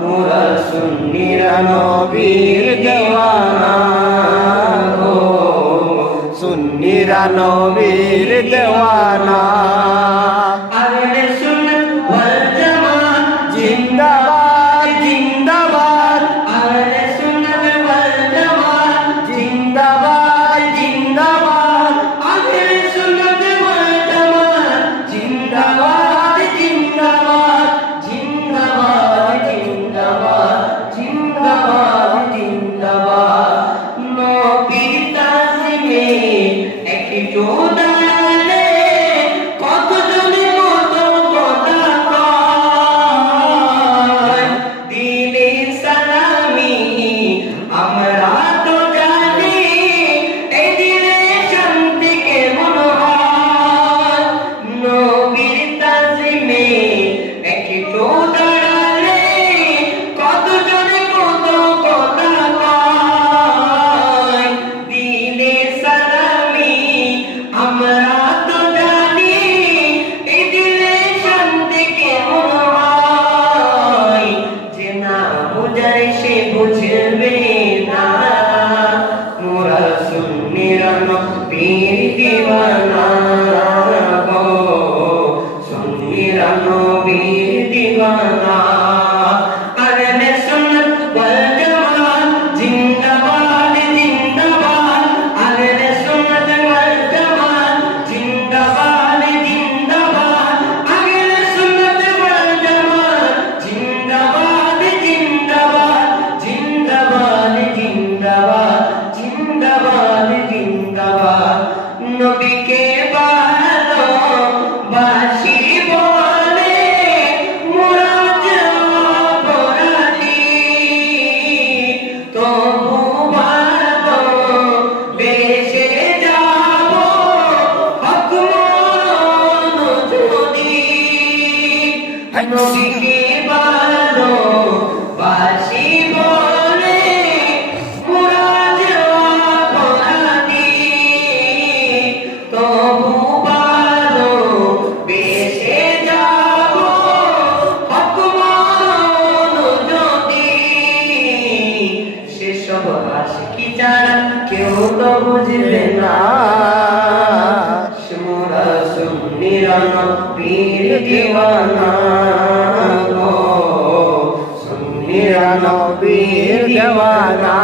মোরা সুন্নিরা নবীর দেওয়ানা গো, সুন্নিরা নবীর দেওয়ানা। আহলে সুন্নাত ওয়াল জামাত জিন্দাবাদ জিন্দাবাদ, আহলে সুন্নাত ওয়াল জামাত জিন্দাবাদ জিন্দাবাদ, আহলে সুন্নাত ওয়াল জামাত জিন্দাবাদ জিন্দাবাদ, জিন্দাবাদ জিন্দাবাদ, জিন্দাবাদ জিন্দাবাদ। নবীর তাজিমে একটু দাঁড়ালে কতজনে কত কথা কয়। দিলে সালামি আমরা তো জানি, এই দিলে শান্তি কেমন হয়। নবীর তাজিমে একটু দাঁড়ালে কতজনে কত কথা কয়। দিলে সালামি আমরা তো জানি, এই দিলে শান্তি কেমন হয়। যে না বুঝায় সে বুঝবে না, মোরা সুন্নিরা নবীর দিওয়ানা গো, সুন্নিরা নবীর দিওয়ানা। আহলে সুন্নাত ওয়াল জামাত জিন্দাবাদ জিন্দাবাদ, আহলে সুন্নাত ওয়াল জামাত জিন্দাবাদ জিন্দাবাদ, আহলে সুন্নাত ওয়াল জামাত জিন্দাবাদ জিন্দাবাদ, জিন্দাবাদ জিন্দাবাদ, জিন্দাবাদ জিন্দাবাদ। নবীকে ভালোবাসি বলে মোরা অপরাধী, তবু ভালোবেসে যাব হক মরণ যদি। নবীকে ভালোবাসি বলে মোরা অপরাধী, তবু ভালোবেসে যাব হক মরণ যদি। সেসব আশিকি যারা কেউ তো বুঝবে না, মোরা সুন্নিরা নবীর দিওয়ানা গো, সুন্নিরা নবীর দেওয়ানা।